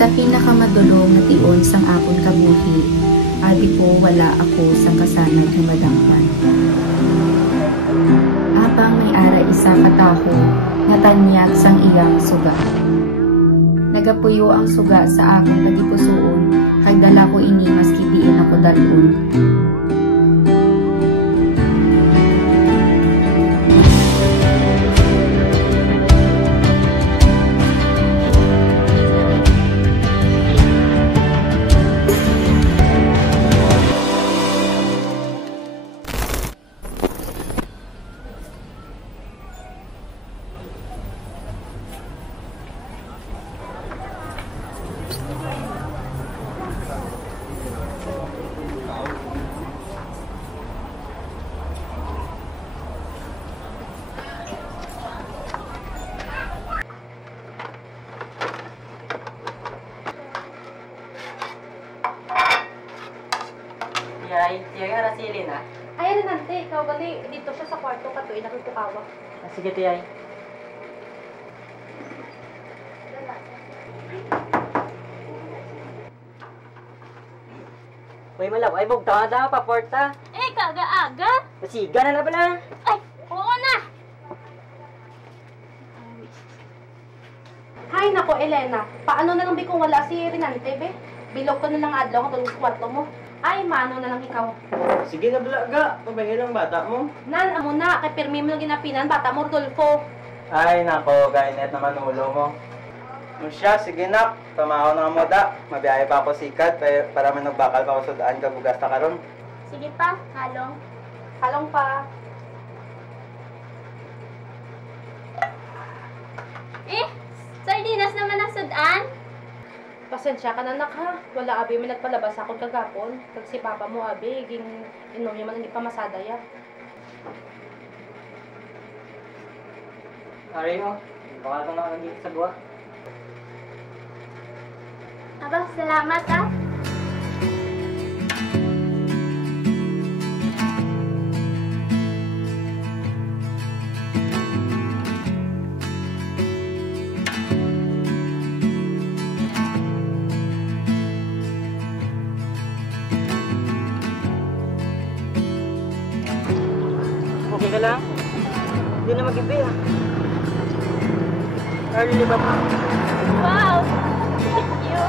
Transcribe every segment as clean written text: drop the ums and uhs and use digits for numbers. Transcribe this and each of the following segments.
Sa pinakamadulong na tion sang akon kabuhi, abi ko wala ako sang kasanag nga madangpan. Apang may ara isa kataho nga tanyag sang iyang suga. Nagapuyo ang suga sa akong tagipusoon, kag dala ko ini maski diin ako dalon. Tiyay nga si Elena. Ay, nante, ikaw gali dito siya sa kwarto katuin nakikukawak. Sige, tiyay. Uy, malaw, ay bugta da pa porta. Kaga-aga? Masiga na pala. Ay, oo na! Hay nako, Elena. Paano na lang kung wala si Renante, be? Bilog ko na lang adlaw katulog sa kwarto mo. Ay, mano na lang ikaw. Sige na balaga, pabahil ang bata mo. Nan, amo na, kay pirmi mo lang ginapinan, bata mo, Rodolfo. Ay, nako, kainet naman ulo mo. Siya, sige na, pamahaw na nga mo da. Mabiyahe pa ako sikat, para may nagbakal pa ako sa daan ka bugas na karon. Sige pa, halong. Halong pa. Sardinas naman ang sudan. Pasensya ka na, nak, ha? Wala, abi, may nagpalabas ako kagapon. Kag si papa mo, abi, ging inom niya man ang ipamasada ya. Ari mo, baka ko na nandito sa buwa. Aba, salamat, ha? Okay ka lang? Hindi na mag-ibi, ha? Early ba pa? Wow! Thank you!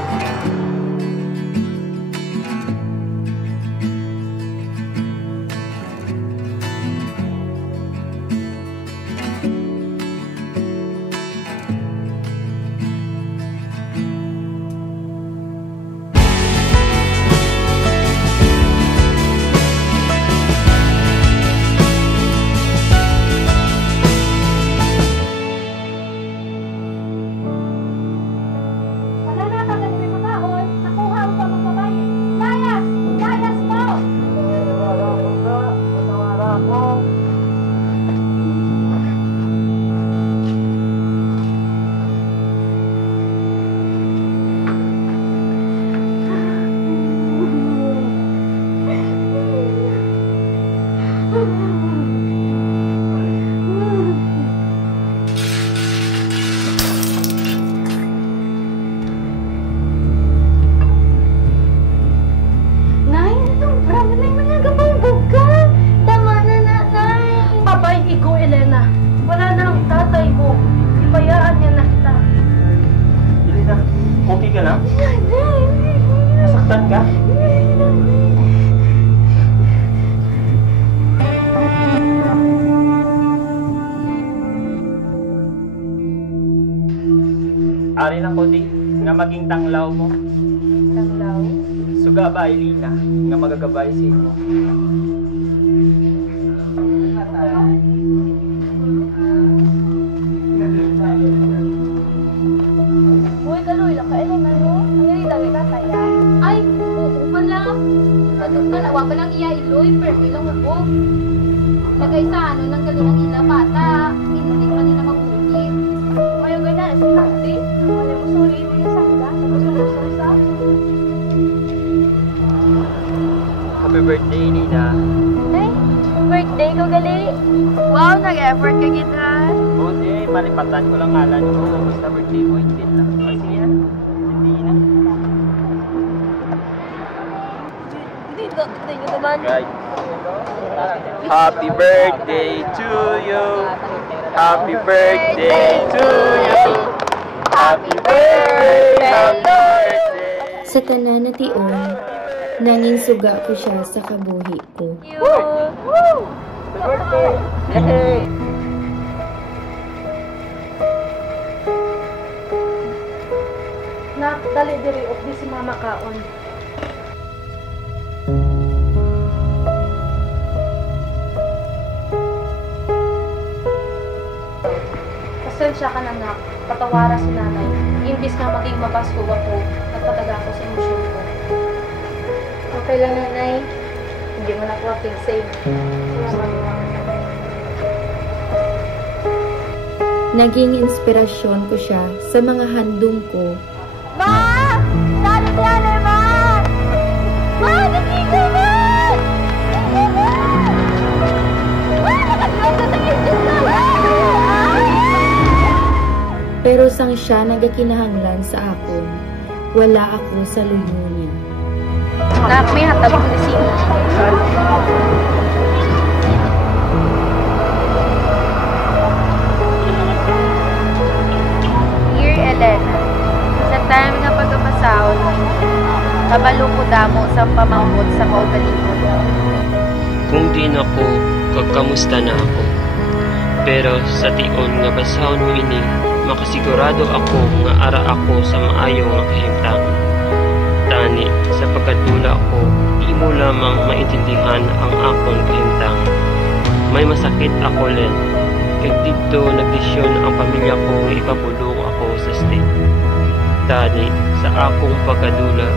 Nasaktan ka? Ari lang ko di, nga maging tanglaw mo. Tanglaw? Suga ba, Elena, nga magagabay sa inyo? Uy, kaloy lang ka, Elena, no? Ang dami tataya. Ay, uupan lang. Kanawa pa lang iya iloy, pero ilang ubog. Lagay sa ano, nang gano'n ang ila bata. Inulit pa nila mabulit. Mayo gana, si Ate. Wala mo suri mo yung sangga. Tapos sa Happy birthday, Nina. Ay, birthday ko gali. Wow, nag-effort ka kita. Buti, malipatan ko lang ngalan ko. Basta birthday mo, hindi lang. Sige na, hindi na. tignan nyo naman. Happy birthday to you. Happy birthday to you. Happy birthday, happy birthday. Sa tanan na tion, nanging suga ko siya sa kabuhi ko. Happy birthday! Yay! Nak, dali diri of di si mama kaon. Pasensya ka na, nak. Patawara si nanay. Imbis na maging mabasko ako, nagpataga ko sa emosyon ko. Okay lang, nanay. Hindi mo na ako acting same. Naging inspirasyon ko siya sa mga handong ko. Ma! Saan si nanay, ma? Ma! Nagigil na! Ma! Nakaganda sa isip na! Pero sang siya nagakinahanglan sa akon, wala ako sa luyo niya. Nak, may hatag ko ni Sino. Dear Elena, sa time nga pagkamasahon, kabalo ko damo sa pamangkot sa kaugalingon. Kung di na ko, kagkamusta na ako. Pero sa tion nga basahon mo ini, makasigurado ako nga ara ako sa maayo nga kahimtangan. Tani, sa pagkadula ko, di mo lamang maintindihan ang akong kahimtangan. May masakit ako len, kaya dito nagdesisyon ang pamilya ko nga ipabulong ako sa state. Tani, sa akong pagkadula,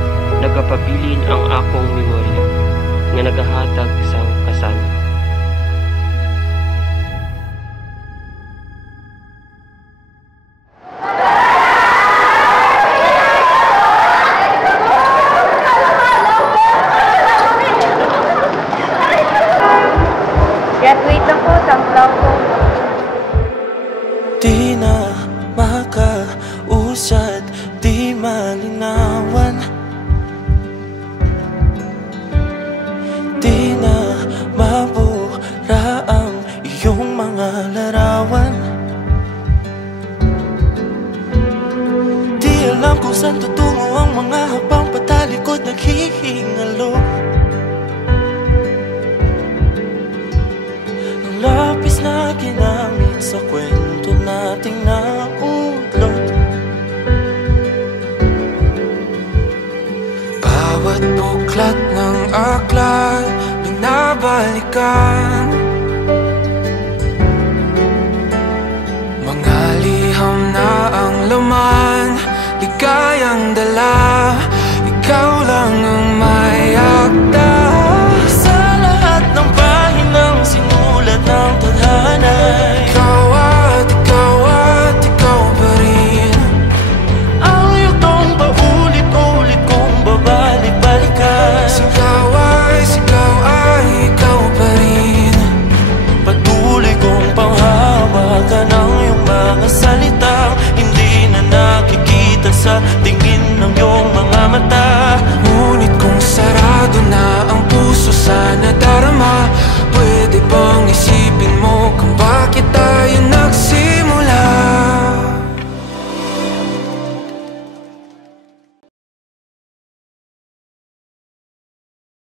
nagapabilin ang akong memorya, nga nagahatag sa kasalan. Graduate lang po, tanglaw ko. Di na makausad, di malinawan. Di na mabura ang iyong mga larawan. Di alam kung saan tutungo ang mga habang patalikod naghihingalo. Ang lapis na ginamit sa kwento nating naudlot. Bawat buklat ng aklat binabalikan.